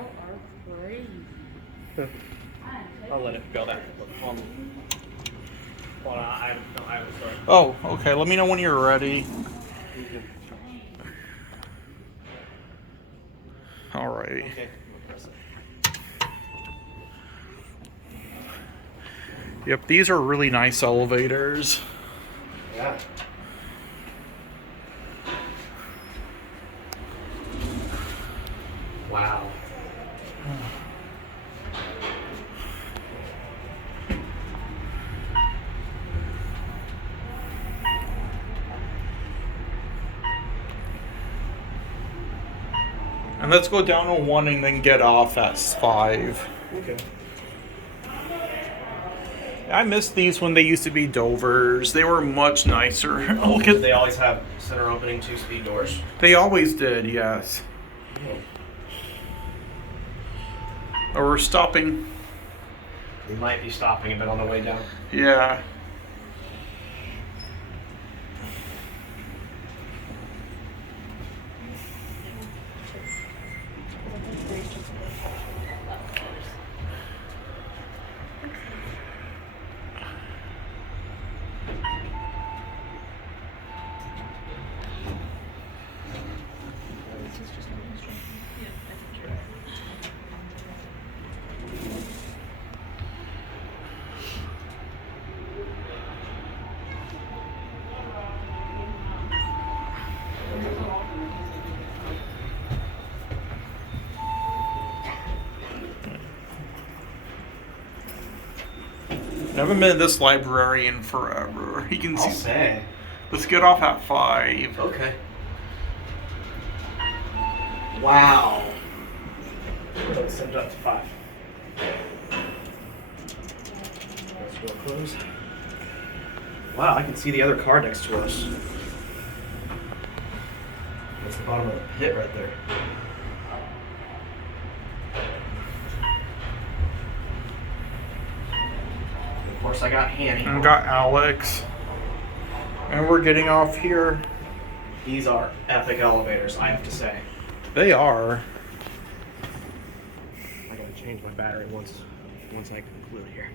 are crazy. I'll let it go that. Hold on, I haven't started. Oh, okay. Let me know when you're ready. Alrighty. Okay. Yep, these are really nice elevators. Yeah. Wow. And let's go down to 1 and then get off at 5. Okay. I missed these when they used to be Dovers. They were much nicer. Look Did at they always have center opening 2-speed doors? They always did, yes. Or we're stopping. We might be stopping a bit on the way down. Yeah. I haven't been in this library in forever. You can I'll see. say. Let's get off at 5. Okay. Wow. Let's send it up to 5. Let's go close. Wow, I can see the other car next to us. That's the bottom of the pit right there. Of course, I got Hanny. And got Alex. And we're getting off here. These are epic elevators, I have to say. They are. I gotta change my battery once I conclude here.